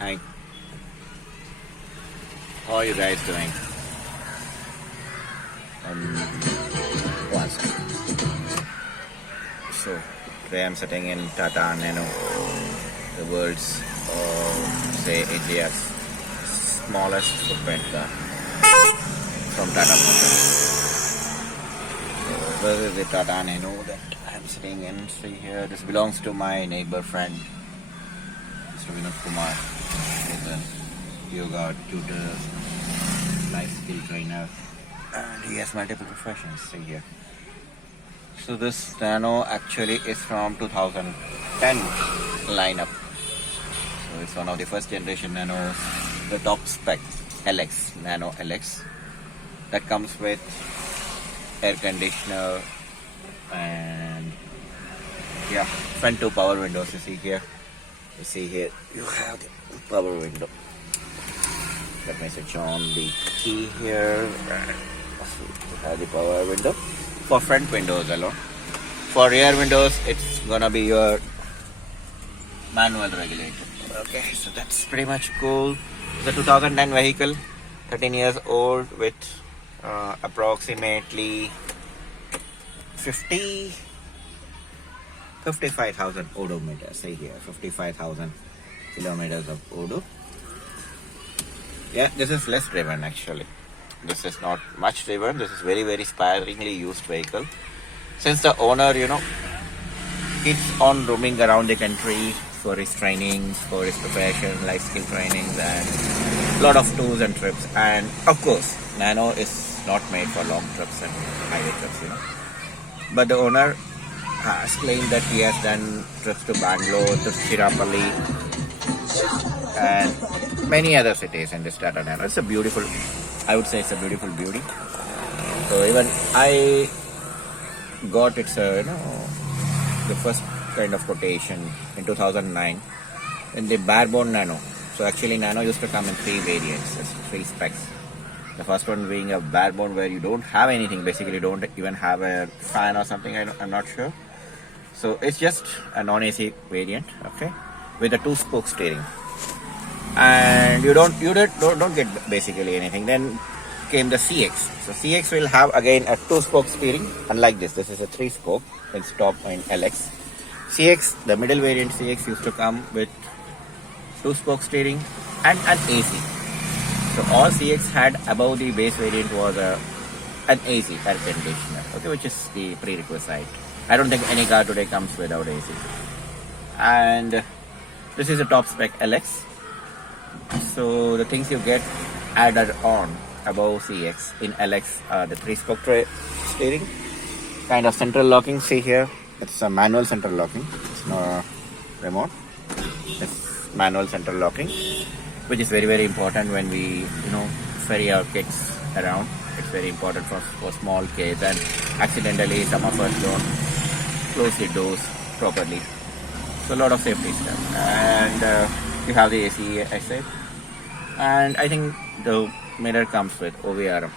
Hi, how are you guys doing? One second. So, today I'm sitting in Tata Nano, the world's, say, India's smallest footprint car from Tata Motors. So, this is the Tata Nano that I'm sitting in. See here, this belongs to my neighbor friend, Mr. Vinod Kumar. He's a yoga tutor, life skill trainer, and he has multiple professions. See here. So this Nano actually is from 2010 lineup. So it's one of the first generation Nanos, the top spec LX, Nano LX, that comes with air conditioner and yeah, front two power windows. You see here, you have the power window. Let me switch on the key here. You have the power window for front windows alone. For rear windows, it's gonna be your manual regulator. Okay, so that's pretty much cool. It's a 2010 vehicle, 13 years old, with approximately 55,000 odometers. See here, 55,000 kilometers of odo. Yeah, this is less driven actually. This is not much driven. This is very sparingly used vehicle. Since the owner, keeps on roaming around the country for his trainings, for his profession, life skill trainings, and a lot of tours and trips. And of course, Nano is not made for long trips and highway trips, But the owner has claimed that he has done trips to Bangalore, to Tirupalli, and many other cities in this Tata Nano. It's a beautiful, I would say it's a beautiful beauty. So even I got its, the first kind of quotation in 2009 in the barebone Nano. So actually Nano used to come in three variants, three specs. The first one being a barebone where you don't have anything, basically don't even have a fan or something, I'm not sure. So it's just a non-AC variant, okay, with a two-spoke steering. And you don't get basically anything. Then came the CX. So CX will have again a two-spoke steering, unlike this is a three-spoke. It's top in LX. CX, the middle variant CX, used to come with two-spoke steering and an AC. So all CX had above the base variant was an AC, air conditioner, okay, which is the prerequisite. I don't think any car today comes without AC. And this is a top spec LX. So the things you get added on above CX in LX are the three-spoke steering, kind of central locking. See here, it's a manual central locking. It's not a remote. It's manual central locking, which is very important when we ferry our kids around. It's very important for small kids, and accidentally some of us don't close the doors properly. So a lot of safety stuff. And you have the AC, I said. And I think the mirror comes with ORVM.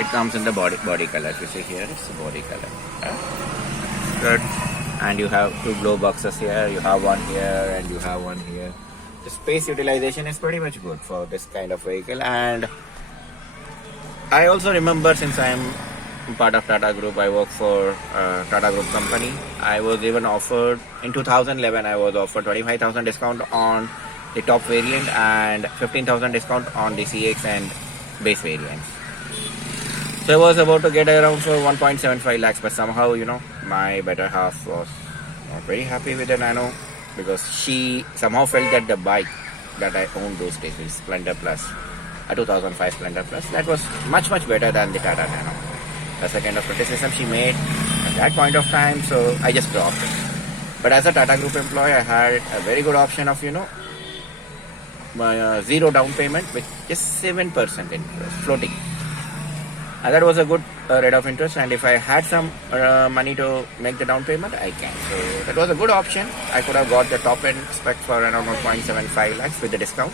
It comes in the body color. You see here, it's the body color. Good. And you have two glow boxes here. You have one here and you have one here. The space utilization is pretty much good for this kind of vehicle. And I also remember, since I'm part of Tata Group, I work for Tata Group company. I was even offered, in 2011, I was offered 25,000 discount on the top variant and 15,000 discount on the CX and base variants. So I was about to get around for 1.75 lakhs, but somehow, my better half was not very happy with the Nano, because she somehow felt that the bike that I owned those days, the Splendor Plus, a 2005 Splendor Plus, that was much better than the Tata Nano. That's the kind of criticism she made at that point of time, so I just dropped it. But as a Tata Group employee, I had a very good option of, zero down payment with just 7% interest, floating. And that was a good rate of interest, and if I had some money to make the down payment, I can. So that was a good option. I could have got the top end spec for around 1.75 lakhs with the discount,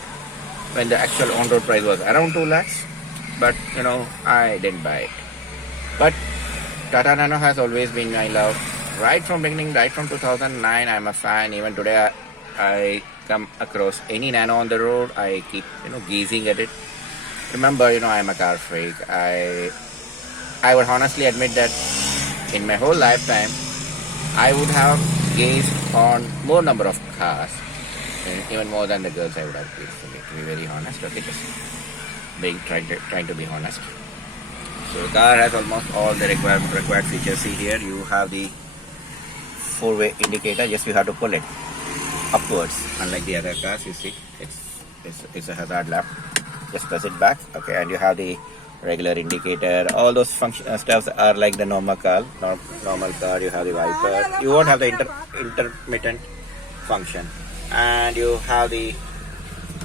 when the actual on-road price was around 2 lakhs. But, I didn't buy it. But Tata Nano has always been my love. Right from beginning, right from 2009, I'm a fan. Even today, I come across any Nano on the road, I keep gazing at it. Remember, I'm a car freak. I would honestly admit that in my whole lifetime, I would have gazed on more number of cars, even more than the girls I would have gazed. Okay, to be very honest, okay, just trying to be honest. So the car has almost all the required features. See here, you have the four-way indicator. Just you have to pull it upwards. Unlike the other cars, you see, it's a hazard lamp. Just press it back. Okay, and you have the regular indicator. All those stuffs are like the normal car. You have the wiper. You won't have the intermittent function, and you have this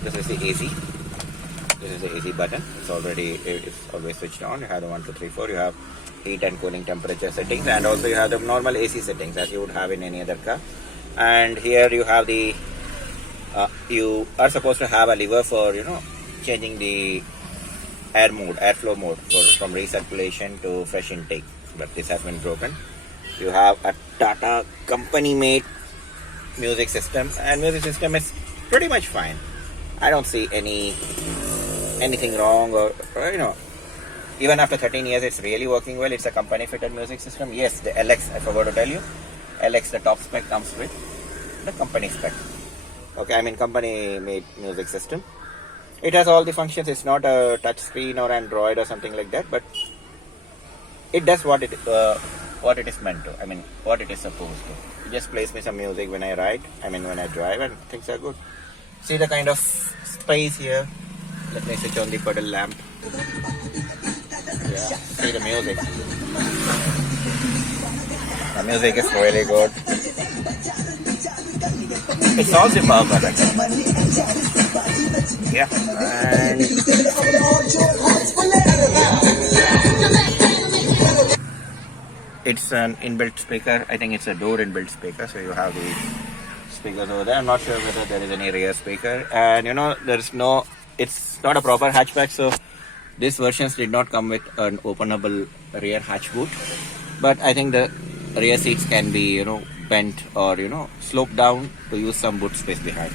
is the AC. This is the AC button. It's always switched on. You have the 1, 2, 3, 4. You have heat and cooling temperature settings, and also you have the normal AC settings as you would have in any other car. And here you have the you are supposed to have a lever for changing the airflow mode from recirculation to fresh intake, but this has been broken. You have a Tata company made music system, and music system is pretty much fine. I don't see anything wrong, or even after 13 years it's really working well. It's a company fitted music system. Yes, the LX, I forgot to tell you, LX, the top spec, comes with the company spec. Okay, I mean company made music system. It has all the functions. It's not a touch screen or Android or something like that, but it does what it is meant to. I mean, what it is supposed to. It just plays me some music when I ride. I mean, when I drive, and things are good. See the kind of space here. Let me switch on the pedal lamp. Yeah, see the music. The music is really good. It solves the power button. Yeah, and it's an inbuilt speaker. I think it's a door inbuilt speaker, so you have the speakers over there. I'm not sure whether there is any rear speaker, and it's not a proper hatchback, so these versions did not come with an openable rear hatch boot. But I think the rear seats can be bent or sloped down to use some boot space behind.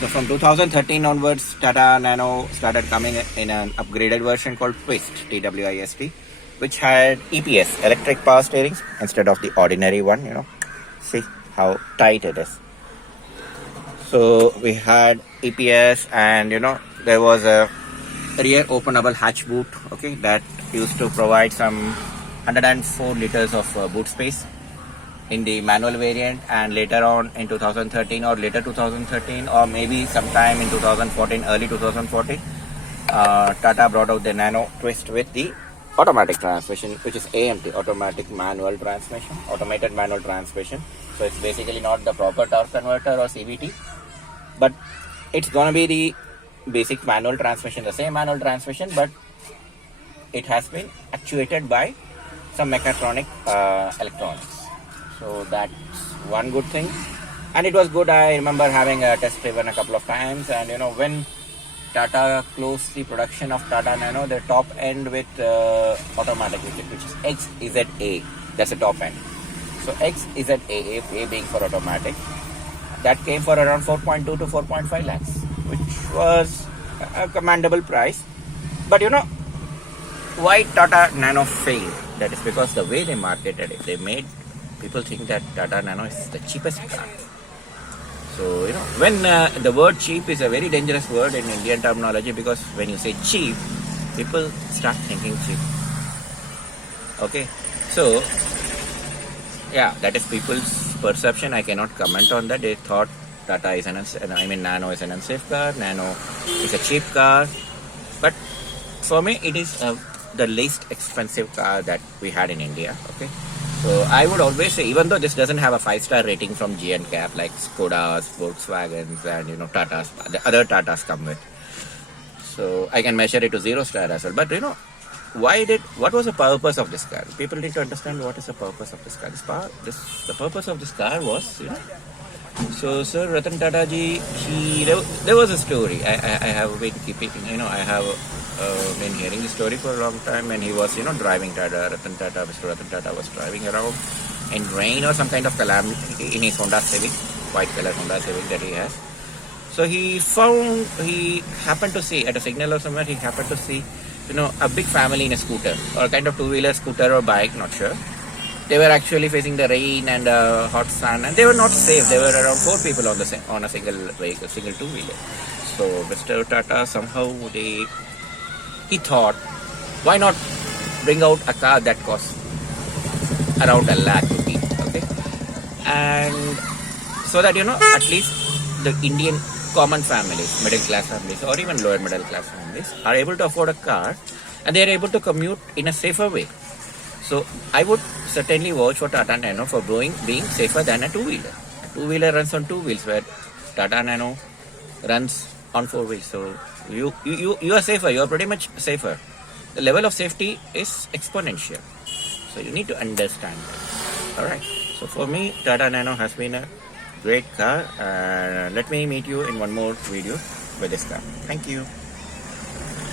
So from 2013 onwards, Tata Nano started coming in an upgraded version called Twist, TWIST, which had EPS, electric power steerings, instead of the ordinary one. See how tight it is. So we had EPS, and there was a rear openable hatch boot, okay, that used to provide some 104 liters of boot space in the manual variant. And later on in 2013 or later 2013 or maybe sometime in 2014, early 2014, Tata brought out the Nano Twist with the automatic transmission, which is AMT, automatic manual transmission, automated manual transmission. So it's basically not the proper torque converter or CVT, but it's gonna be the basic manual transmission, the same manual transmission, but it has been actuated by some mechatronic electronics. So that's one good thing, and it was good. I remember having a test driven a couple of times, and when Tata closed the production of Tata Nano, the top end with automatic, which is XZA, that's the top end. So XZA, A being for automatic, that came for around 4.2 to 4.5 lakhs, which was a commendable price. But why Tata Nano failed? That is because the way they marketed it, they made people think that Tata Nano is the cheapest car. So, when the word cheap is a very dangerous word in Indian terminology, because when you say cheap, people start thinking cheap. Okay, so yeah, that is people's perception. I cannot comment on that. They thought Nano is an unsafe car, Nano is a cheap car. But for me, it is the least expensive car that we had in India. Okay. So I would always say, even though this doesn't have a 5-star rating from GNCAP like Skodas, Volkswagens, and Tatas, the other Tatas come with. So I can measure it to 0-star as well. But what was the purpose of this car? People need to understand what is the purpose of this car. The purpose of this car was, So Sir Ratan Tata ji, there was a story. I have been keeping, I have been hearing the story for a long time, and he was, driving Mr. Ratan Tata was driving around in rain or some kind of calamity in his Honda Civic, white color Honda Civic that he has. So he happened to see at a signal or somewhere, he happened to see, a big family in a scooter or kind of two-wheeler scooter or bike, not sure. They were actually facing the rain and hot sun, and they were not safe. There were around 4 people on a single vehicle, single two-wheeler. So Mr. Tata somehow he thought, why not bring out a car that costs around 1 lakh rupees, okay? And so that at least the Indian common families, middle class families, or even lower middle class families are able to afford a car, and they are able to commute in a safer way. So I would certainly vouch for Tata Nano for being safer than a two-wheeler. A two-wheeler runs on 2 wheels, where Tata Nano runs on 4 wheels. So you are safer. You are pretty much safer. The level of safety is exponential. So you need to understand. All right. So for me, Tata Nano has been a great car. Let me meet you in one more video with this car. Thank you.